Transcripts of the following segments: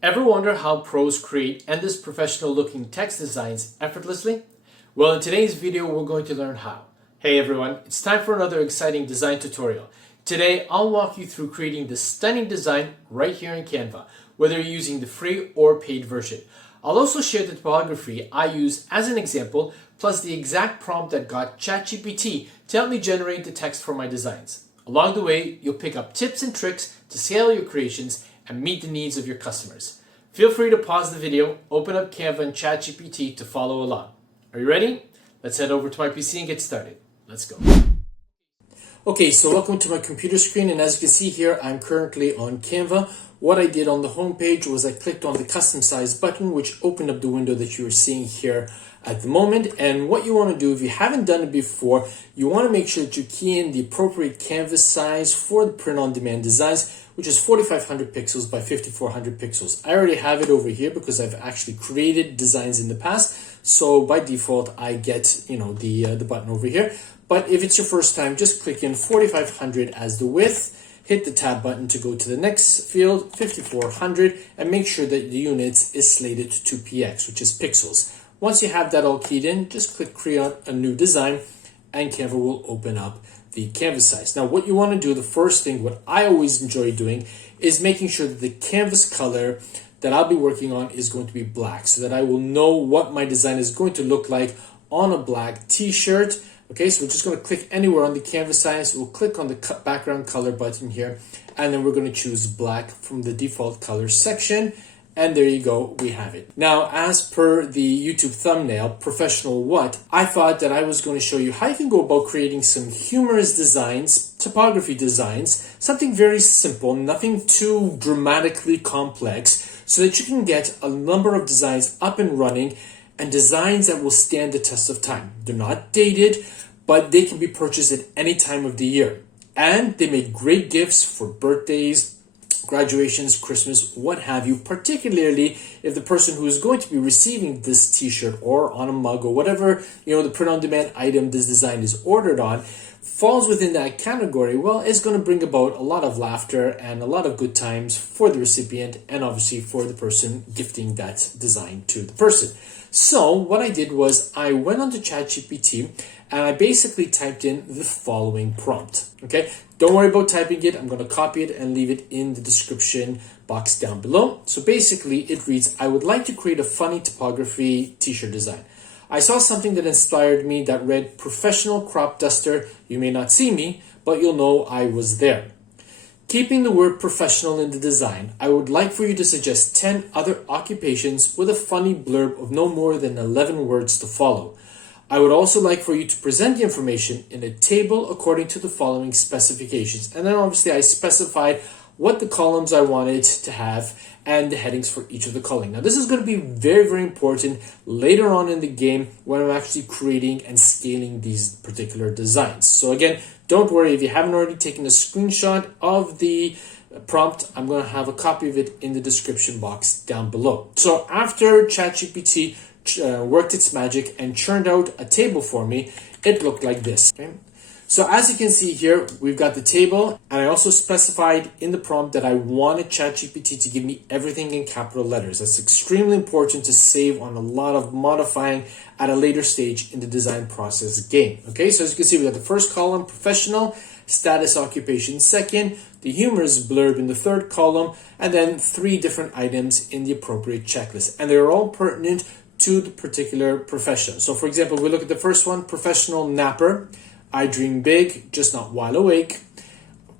Ever wonder how pros create endless professional looking text designs effortlessly? Well, in today's video, we're going to learn how. Hey everyone, it's time for another exciting design tutorial. Today, I'll walk you through creating this stunning design right here in Canva, whether you're using the free or paid version. I'll also share the typography I use as an example, plus the exact prompt that got ChatGPT to help me generate the text for my designs. Along the way, you'll pick up tips and tricks to scale your creations and meet the needs of your customers. Feel free to pause the video, open up Canva and ChatGPT to follow along. Are you ready? Let's head over to my PC and get started. Let's go. Okay, so welcome to my computer screen, and as you can see here, I'm currently on Canva. What I did on the home page was I clicked on the custom size button, which opened up the window that you're seeing here at the moment. And what you want to do, if you haven't done it before, you want to make sure that you key in the appropriate canvas size for the print-on-demand designs, which is 4500 pixels by 5400 pixels. I already have it over here because I've actually created designs in the past. So by default, I get, the button over here. But if it's your first time, just click in 4500 as the width. Hit the tab button to go to the next field, 5400, and make sure that the units is slated to px, which is pixels. Once you have that all keyed in, just click create a new design, and Canva will open up the canvas size. Now, what you want to do, the first thing, what I always enjoy doing, is making sure that the canvas color that I'll be working on is going to be black, so that I will know what my design is going to look like on a black t-shirt. Okay, so we're just going to click anywhere on the canvas size. We'll click on the background color button here, and then we're going to choose black from the default color section. And there you go, we have it. Now, as per the YouTube thumbnail, Professional What, I thought that I was going to show you how you can go about creating some humorous designs, typography designs, something very simple, nothing too dramatically complex, so that you can get a number of designs up and running, and designs that will stand the test of time. They're not dated, but they can be purchased at any time of the year. And they make great gifts for birthdays, graduations, Christmas, what have you, particularly if the person who is going to be receiving this t-shirt or on a mug or whatever, the print-on-demand item this design is ordered on, falls within that category. Well, it's going to bring about a lot of laughter and a lot of good times for the recipient, and obviously for the person gifting that design to the person. So what I did was I went onto ChatGPT and I basically typed in the following prompt. Okay, don't worry about typing it. I'm going to copy it and leave it in the description box down below. So basically it reads, I would like to create a funny typography t-shirt design. I saw something that inspired me that read, professional crop duster. You may not see me, but you'll know I was there. Keeping the word professional in the design, I would like for you to suggest 10 other occupations with a funny blurb of no more than 11 words to follow. I would also like for you to present the information in a table according to the following specifications. And then obviously I specified what the columns I wanted to have and the headings for each of the columns. Now this is going to be very, very important later on in the game when I'm actually creating and scaling these particular designs. So again, don't worry if you haven't already taken a screenshot of the prompt. I'm going to have a copy of it in the description box down below. So after ChatGPT worked its magic and churned out a table for me, it looked like this. Okay? So as you can see here, we've got the table, and I also specified in the prompt that I wanted ChatGPT to give me everything in capital letters. That's extremely important to save on a lot of modifying at a later stage in the design process game. Okay, so as you can see, we got the first column, professional, status, occupation, second, the humorous blurb in the third column, and then 3 different items in the appropriate checklist. And they're all pertinent to the particular profession. So for example, we look at the first one, professional napper. I dream big, just not while awake.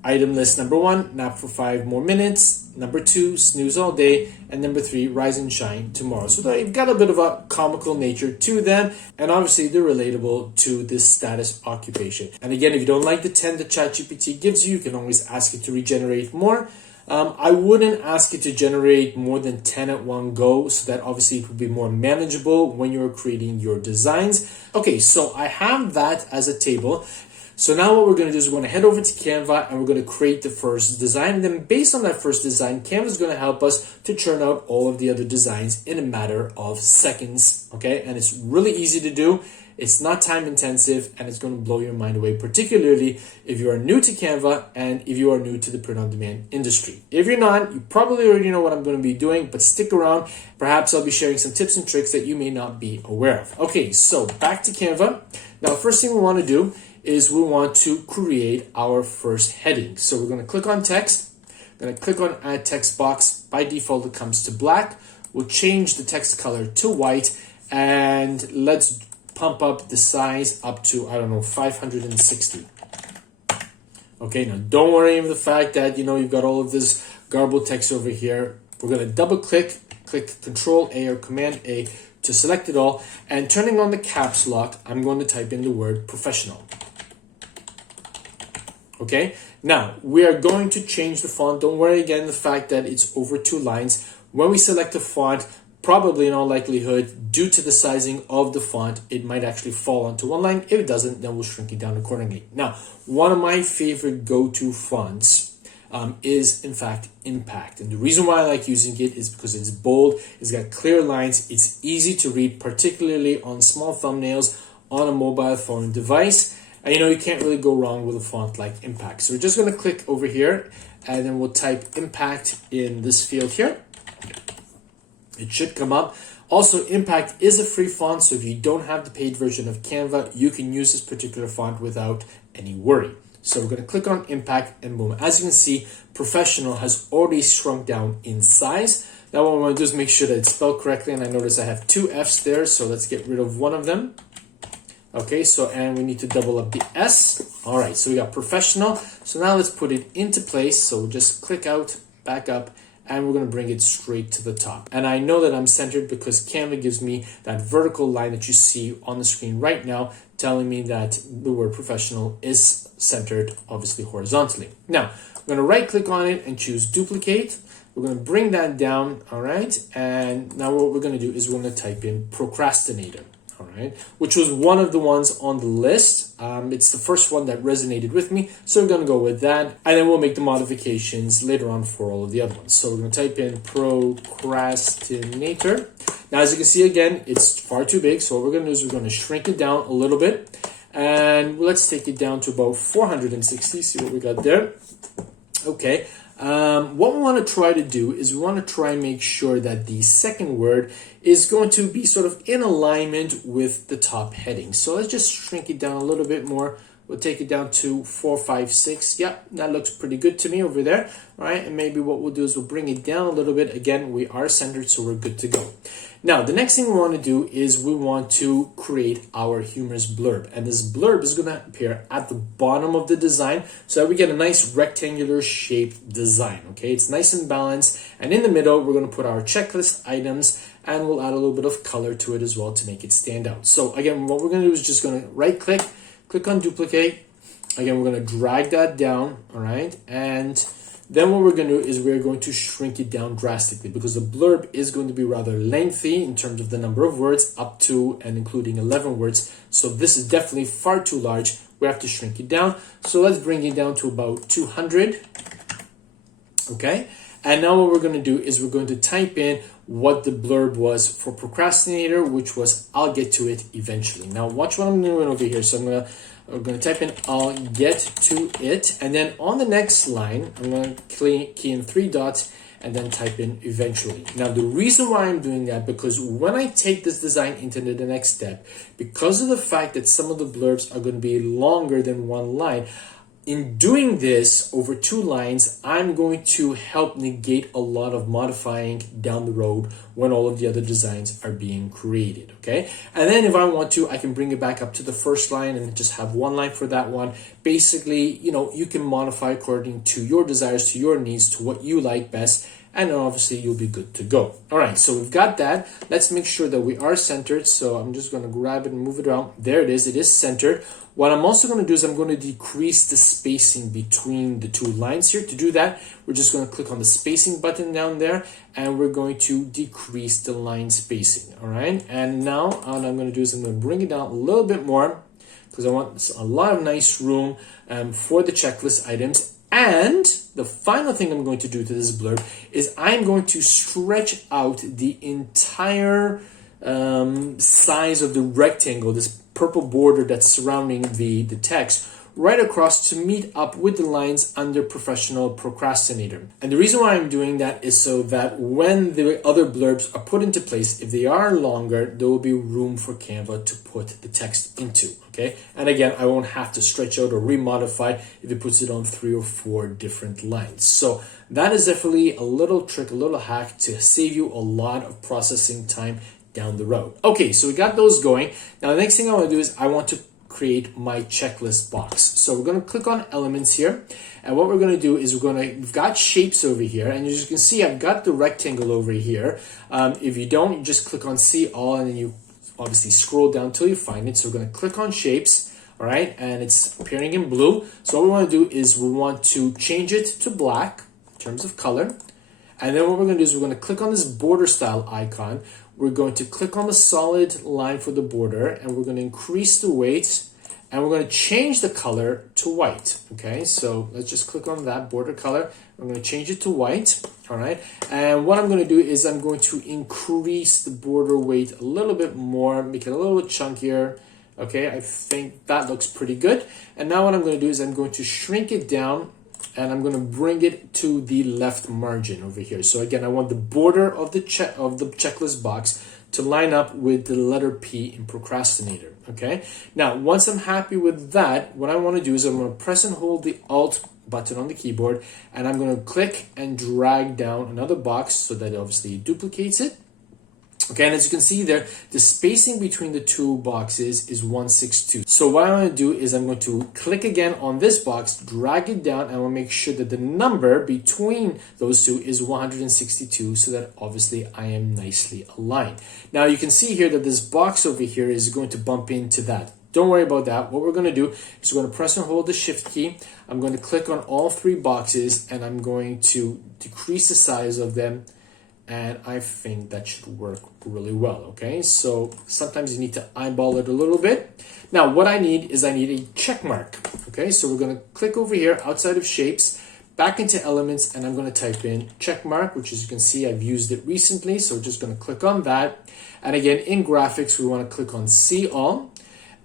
Item list number 1, nap for 5 more minutes. Number 2, snooze all day. And number 3, rise and shine tomorrow. So they've got a bit of a comical nature to them. And obviously they're relatable to this status occupation. And again, if you don't like the 10 that ChatGPT gives you, you can always ask it to regenerate more. I wouldn't ask it to generate more than 10 at one go, so that obviously it will be more manageable when you're creating your designs. Okay, so I have that as a table. So now what we're going to do is we're going to head over to Canva and we're going to create the first design. And then based on that first design, Canva is going to help us to churn out all of the other designs in a matter of seconds. Okay, and it's really easy to do. It's not time intensive, and it's going to blow your mind away, particularly if you are new to Canva and if you are new to the print-on-demand industry. If you're not, you probably already know what I'm going to be doing, but stick around. Perhaps I'll be sharing some tips and tricks that you may not be aware of. Okay, so back to Canva. Now, first thing we want to do is we want to create our first heading. So we're going to click on text. I'm going to click on add text box. By default, it comes to black. We'll change the text color to white, and let's pump up the size up to, I don't know, 560. Okay, now don't worry about the fact that, you've got all of this garbled text over here. We're going to double click Control A or Command A to select it all, and turning on the caps lock, I'm going to type in the word professional. Okay, now we are going to change the font. Don't worry again the fact that it's over 2 lines. When we select a font, probably in all likelihood, due to the sizing of the font, it might actually fall onto 1 line. If it doesn't, then we'll shrink it down accordingly. Now, one of my favorite go-to fonts is, in fact, Impact. And the reason why I like using it is because it's bold, it's got clear lines, it's easy to read, particularly on small thumbnails on a mobile phone device. And you can't really go wrong with a font like Impact. So we're just going to click over here, and then we'll type Impact in this field here. It should come up. Also, Impact is a free font, so if you don't have the paid version of Canva, you can use this particular font without any worry. So we're going to click on Impact, and boom. As you can see, Professional has already shrunk down in size. Now what we want to do is make sure that it's spelled correctly, and I notice I have 2 F's there, so let's get rid of one of them. Okay, and we need to double up the S. All right, so we got Professional. So now let's put it into place. So we'll just click out, back up, and we're going to bring it straight to the top. And I know that I'm centered because Canva gives me that vertical line that you see on the screen right now, telling me that the word professional is centered, obviously horizontally. Now, I'm going to right click on it and choose duplicate. We're going to bring that down, all right? And now what we're going to do is we're going to type in procrastinator. All right, which was one of the ones on the list. It's the first one that resonated with me, so we're going to go with that, and then we'll make the modifications later on for all of the other ones. So we're going to type in procrastinator. Now, as you can see, again, it's far too big, so what we're going to do is we're going to shrink it down a little bit, and let's take it down to about 460, see what we got there. Okay. What we want to try to do is we want to try and make sure that the second word is going to be sort of in alignment with the top heading. So let's just shrink it down a little bit more. We'll take it down to 456. Yep, that looks pretty good to me over there. All right, and maybe what we'll do is we'll bring it down a little bit. Again, we are centered, so we're good to go. Now, the next thing we want to do is we want to create our humorous blurb. And this blurb is going to appear at the bottom of the design so that we get a nice rectangular shaped design. Okay, it's nice and balanced. And in the middle, we're going to put our checklist items, and we'll add a little bit of color to it as well to make it stand out. So again, what we're going to do is just going to right click, click on duplicate. Again, we're going to drag that down, all right? And then what we're going to do is we're going to shrink it down drastically because the blurb is going to be rather lengthy in terms of the number of words, up to and including 11 words. So this is definitely far too large. We have to shrink it down. So let's bring it down to about 200. Okay. And now what we're going to do is we're going to type in what the blurb was for procrastinator, which was I'll get to it eventually. Now watch what I'm doing over here. So I'm going to type in I'll get to it, and then on the next line I'm going to key in 3 dots and then type in eventually. Now the reason why I'm doing that, because when I take this design into the next step, because of the fact that some of the blurbs are going to be longer than 1 line, in doing this over 2 lines, I'm going to help negate a lot of modifying down the road when all of the other designs are being created, okay? And then if I want to, I can bring it back up to the first line and just have 1 line for that one. Basically, you can modify according to your desires, to your needs, to what you like best, and obviously you'll be good to go. All right, so we've got that. Let's make sure that we are centered. So I'm just going to grab it and move it around. There it is centered. What I'm also going to do is I'm going to decrease the spacing between the 2 lines here. To do that, we're just going to click on the spacing button down there, and we're going to decrease the line spacing, all right? And now what I'm going to do is I'm going to bring it down a little bit more because I want a lot of nice room for the checklist items. And the final thing I'm going to do to this blurb is I'm going to stretch out the entire size of the rectangle, this purple border that's surrounding the text, right across to meet up with the lines under Professional Procrastinator. And the reason why I'm doing that is so that when the other blurbs are put into place, if they are longer, there will be room for Canva to put the text into, okay? And again, I won't have to stretch out or remodify if it puts it on 3 or 4 different lines. So that is definitely a little trick, a little hack to save you a lot of processing time down the road. Okay, so we got those going. Now the next thing I want to do is I want to create my checklist box. So we're going to click on elements here, and what we're going to do is we've got shapes over here, and as you can see I've got the rectangle over here. If you don't, you just click on see all, and then you obviously scroll down till you find it. So we're going to click on shapes, all right, and it's appearing in blue. So what we want to do is we want to change it to black in terms of color, and then what we're going to do is we're going to click on this border style icon. We're going to click on the solid line for the border, and we're going to increase the weight, and we're going to change the color to white. Okay, so let's just click on that border color. I'm going to change it to white. All right, and what I'm going to do is I'm going to increase the border weight a little bit more, make it a little bit chunkier. Okay, I think that looks pretty good. And now what I'm going to do is I'm going to shrink it down, and I'm going to bring it to the left margin over here. So again, I want the border of the checklist box to line up with the letter P in procrastinator. Okay. Now, once I'm happy with that, what I want to do is I'm going to press and hold the Alt button on the keyboard, and I'm going to click and drag down another box so that obviously it duplicates it. Okay, and as you can see there, the spacing between the two boxes is 162. So what I'm going to do is I'm going to click again on this box, drag it down, and I will make sure that the number between those two is 162, so that obviously I am nicely aligned. Now you can see here that this box over here is going to bump into that. Don't worry about that. What we're going to do is we're going to press and hold the Shift key. I'm going to click on all 3 boxes, and I'm going to decrease the size of them. And I think that should work really well, okay? So sometimes you need to eyeball it a little bit. Now, what I need is I need a check mark, okay? So we're gonna click over here outside of shapes, back into elements, and I'm gonna type in check mark, which as you can see, I've used it recently. So we're just gonna click on that. And again, in graphics, we wanna click on see all.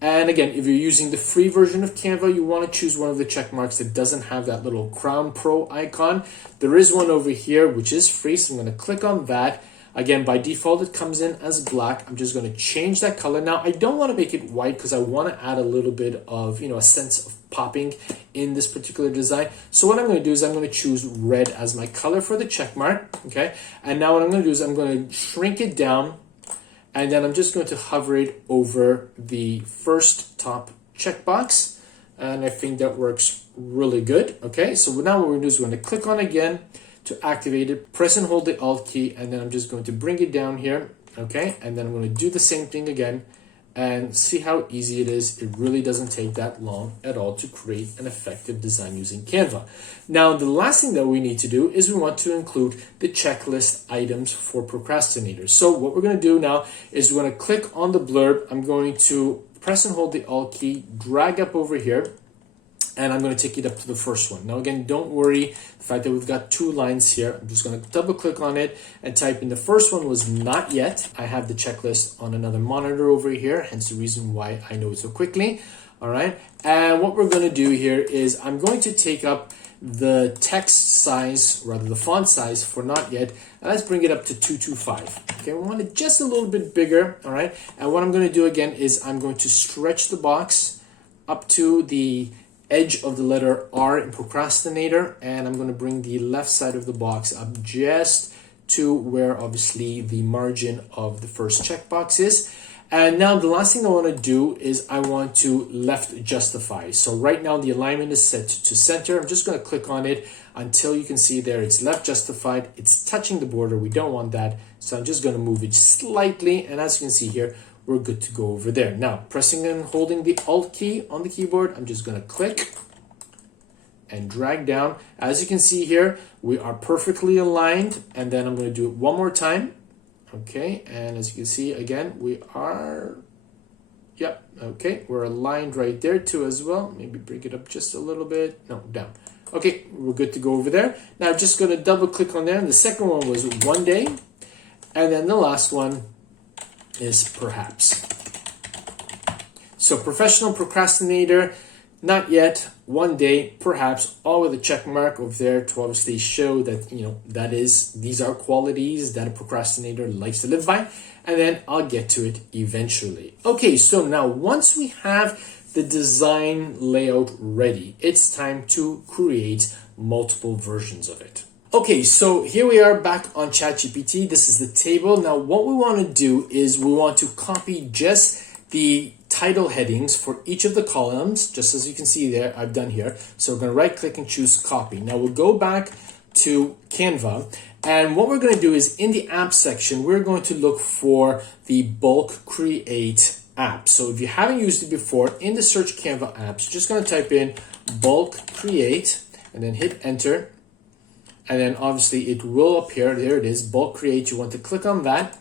And again, if you're using the free version of Canva, you want to choose one of the check marks that doesn't have that little Crown Pro icon. There is one over here, which is free, so I'm going to click on that. Again, by default, it comes in as black. I'm just going to change that color. Now, I don't want to make it white because I want to add a little bit of, a sense of popping in this particular design. So what I'm going to do is I'm going to choose red as my color for the check mark, okay? And now what I'm going to do is I'm going to shrink it down, and then I'm just going to hover it over the first top checkbox. And I think that works really good. Okay, so now what we're going to do is we're going to click on again to activate it, press and hold the Alt key, and then I'm just going to bring it down here. Okay, and then I'm going to do the same thing again, and see how easy it is. It really doesn't take that long at all to create an effective design using Canva. Now, the last thing that we need to do is we want to include the checklist items for procrastinators. So what we're going to do now is we're going to click on the blurb. I'm going to press and hold the Alt key, drag up over here, and I'm going to take it up to the first one. Now again, don't worry the fact that we've got 2 lines here. I'm just going to double click on it and type in the first one was not yet. I have the checklist on another monitor over here, hence the reason why I know it so quickly. All right, and what we're going to do here is I'm going to take up the text size, rather the font size for not yet, and let's bring it up to 225. Okay, we want it just a little bit bigger. All right, and what I'm going to do again is I'm going to stretch the box up to the edge of the letter R in procrastinator, and I'm going to bring the left side of the box up just to where obviously the margin of the first checkbox is. And now the last thing I want to do is I want to left justify. So right now the alignment is set to center. I'm just going to click on it until you can see there it's left justified. It's touching the border. We don't want that. So I'm just going to move it slightly, and as you can see here, we're good to go over there. Now, pressing and holding the Alt key on the keyboard, I'm just going to click and drag down. As you can see here, we are perfectly aligned, and then I'm going to do it one more time. Okay, and as you can see, again, we are, yep, okay, we're aligned right there too as well. Maybe bring it up just a little bit. No, down. Okay, we're good to go over there. Now, I'm just going to double click on there, and the second one was 1 day, and then the last one is perhaps. So professional procrastinator, not yet, one day, perhaps, all with a check mark over there to obviously show that, these are qualities that a procrastinator likes to live by. And then I'll get to it eventually. Okay, so now once we have the design layout ready, it's time to create multiple versions of it. Okay, so here we are back on ChatGPT. This is the table. Now what we want to do is we want to copy just the title headings for each of the columns, just as you can see there, I've done here. So we're going to right click and choose copy. Now we'll go back to Canva, and what we're going to do is in the app section, we're going to look for the bulk create app. So if you haven't used it before, in the search Canva apps, you're just going to type in bulk create and then hit enter. And then obviously it will appear, there it is, bulk create. You want to click on that.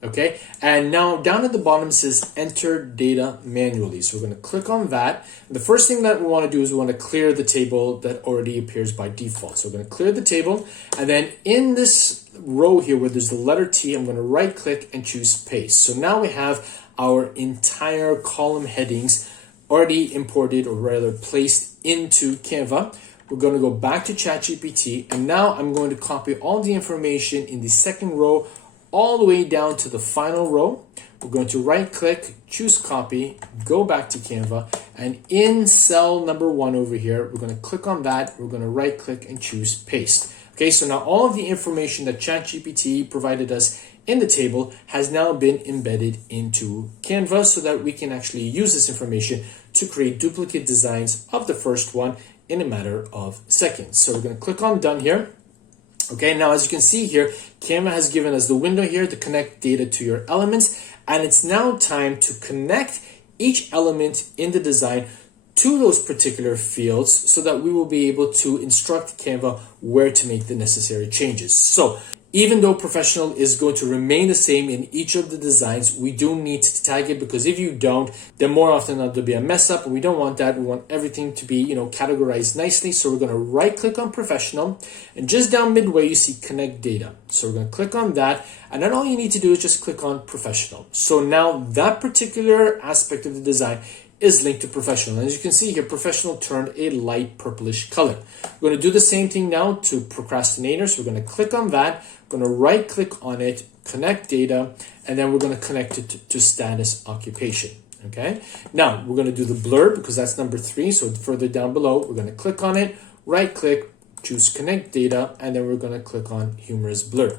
Okay, and now down at the bottom it says enter data manually. So we're going to click on that. The first thing that we want to do is we want to clear the table that already appears by default. So we're going to clear the table, and then in this row here where there's the letter T, I'm going to right click and choose paste. So now we have our entire column headings already imported, or rather placed into Canva. We're going to go back to ChatGPT, and now I'm going to copy all the information in the second row all the way down to the final row. We're going to right click, choose copy, go back to Canva, and in cell number 1 over here, we're going to click on that. We're going to right click and choose paste. Okay, so now all of the information that ChatGPT provided us in the table has now been embedded into Canva so that we can actually use this information to create duplicate designs of the first one in a matter of seconds. So we're going to click on done here. Okay, now as you can see here, Canva has given us the window here to connect data to your elements, and it's now time to connect each element in the design to those particular fields so that we will be able to instruct Canva where to make the necessary changes. So even though professional is going to remain the same in each of the designs, we do need to tag it, because if you don't, then more often than not there'll be a mess up, and we don't want that. We want everything to be, categorized nicely. So we're going to right click on professional, and just down midway you see connect data. So we're going to click on that, and then all you need to do is just click on professional. So now that particular aspect of the design is linked to professional. And as you can see here, professional turned a light purplish color. We're going to do the same thing now to procrastinators. We're going to click on that. We're going to right click on it, connect data, and then we're going to connect it to status occupation. Okay. Now we're going to do the blur because that's number 3. So further down below, we're going to click on it, right click, choose connect data, and then we're going to click on humorous blur.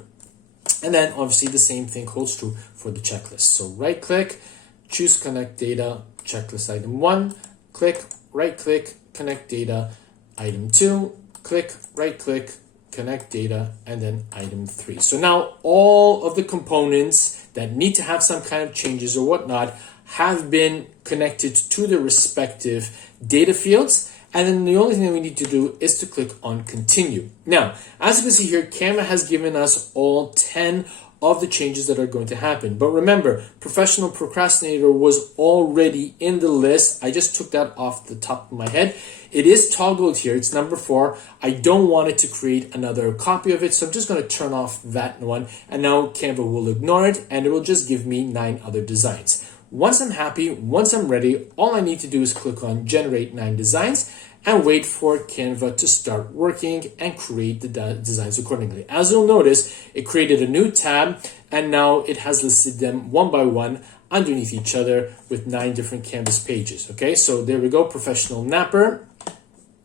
And then obviously the same thing holds true for the checklist. So right click, choose connect data, checklist item 1, click, right click, connect data, item 2, click, right click, connect data, and then item 3. So now all of the components that need to have some kind of changes or whatnot have been connected to the respective data fields. And then the only thing that we need to do is to click on continue. Now, as you can see here, Canva has given us all 10 of the changes that are going to happen. But remember, professional procrastinator was already in the list. I just took that off the top of my head. It is toggled here. It's number 4. I don't want it to create another copy of it, so I'm just going to turn off that one. And now Canva will ignore it, and it will just give me 9 other designs. Once I'm happy, once I'm ready, all I need to do is click on generate 9 designs and wait for Canva to start working and create the designs accordingly. As you'll notice, it created a new tab, and now it has listed them one by one underneath each other with 9 different canvas pages. Okay, so there we go, professional napper.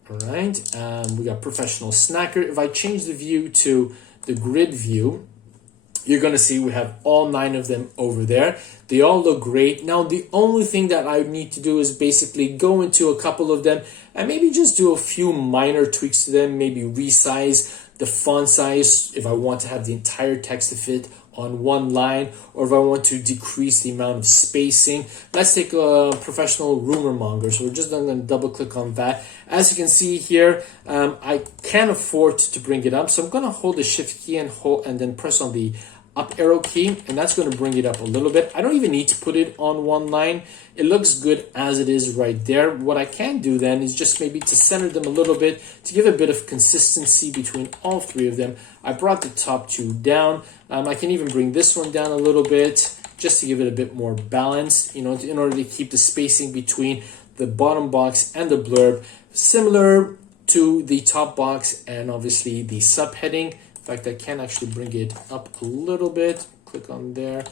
All right, we got professional snacker. If I change the view to the grid view, you're going to see we have all 9 of them over there. They all look great. Now, the only thing that I need to do is basically go into a couple of them and maybe just do a few minor tweaks to them, maybe resize the font size if I want to have the entire text to fit on one line, or if I want to decrease the amount of spacing. Let's take a professional rumor monger. So we're just going to double click on that. As you can see here, I can't afford to bring it up. So I'm going to hold the shift key and then press on the up arrow key, and that's going to bring it up a little bit. I don't even need to put it on one line. It looks good as it is right there. What I can do then is just maybe to center them a little bit to give a bit of consistency between all 3 of them. I brought the top 2 down. I can even bring this one down a little bit just to give it a bit more balance, in order to keep the spacing between the bottom box and the blurb similar to the top box and obviously the subheading. In fact, I can actually bring it up a little bit. Click on there.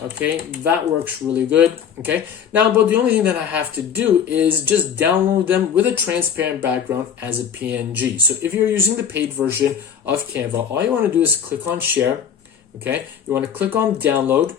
Okay, that works really good. Okay, now, but the only thing that I have to do is just download them with a transparent background as a PNG. So if you're using the paid version of Canva, all you want to do is click on share. Okay, you want to click on download.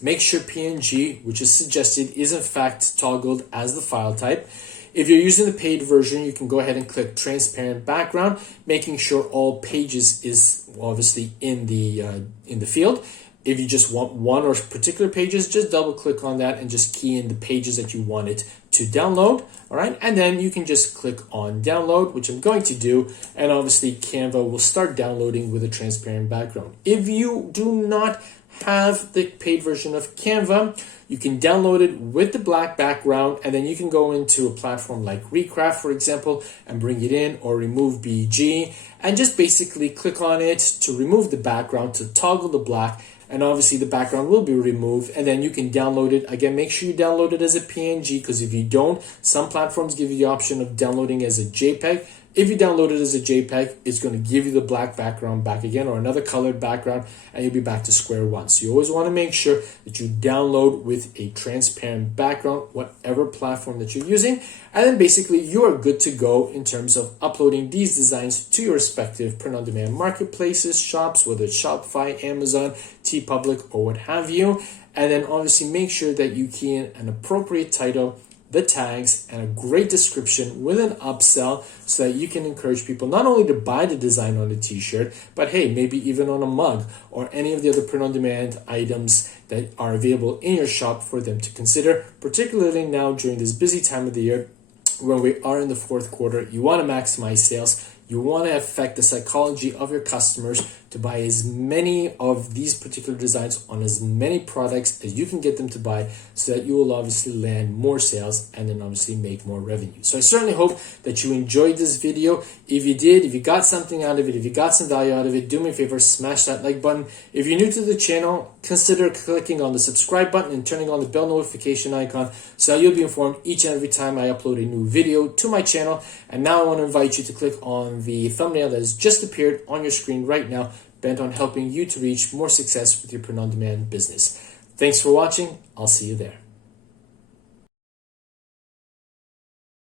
Make sure PNG, which is suggested, is in fact toggled as the file type. If you're using the paid version, you can go ahead and click transparent background, making sure all pages is obviously in the field. If you just want one or particular pages, just double click on that and just key in the pages that you want it to download. All right, and then you can just click on download, which I'm going to do, and obviously Canva will start downloading with a transparent background. If you do not have the paid version of Canva, you can download it with the black background, and then you can go into a platform like Recraft, for example, and bring it in, or remove BG, and just basically click on it to remove the background, to toggle the black, and obviously the background will be removed, and then you can download it. Again, make sure you download it as a PNG, because if you don't, some platforms give you the option of downloading as a JPEG. If you download it as a JPEG, it's going to give you the black background back again, or another colored background, and you'll be back to square one. So you always want to make sure that you download with a transparent background, whatever platform that you're using, and then basically you are good to go in terms of uploading these designs to your respective print-on-demand marketplaces, shops, whether it's Shopify, Amazon, TeePublic, or what have you. And then obviously make sure that you key in an appropriate title, the tags, and a great description with an upsell, so that you can encourage people not only to buy the design on the t-shirt, but hey, maybe even on a mug or any of the other print-on-demand items that are available in your shop for them to consider, particularly now during this busy time of the year when we are in the fourth quarter. You want to maximize sales. You want to affect the psychology of your customers to buy as many of these particular designs on as many products as you can get them to buy, so that you will obviously land more sales and then obviously make more revenue. So I certainly hope that you enjoyed this video. If you did, if you got something out of it, if you got some value out of it, do me a favor, smash that like button. If you're new to the channel, consider clicking on the subscribe button and turning on the bell notification icon, so you'll be informed each and every time I upload a new video to my channel. And now I want to invite you to click on the thumbnail that has just appeared on your screen right now, bent on helping you to reach more success with your print-on-demand business. Thanks for watching. I'll see you there.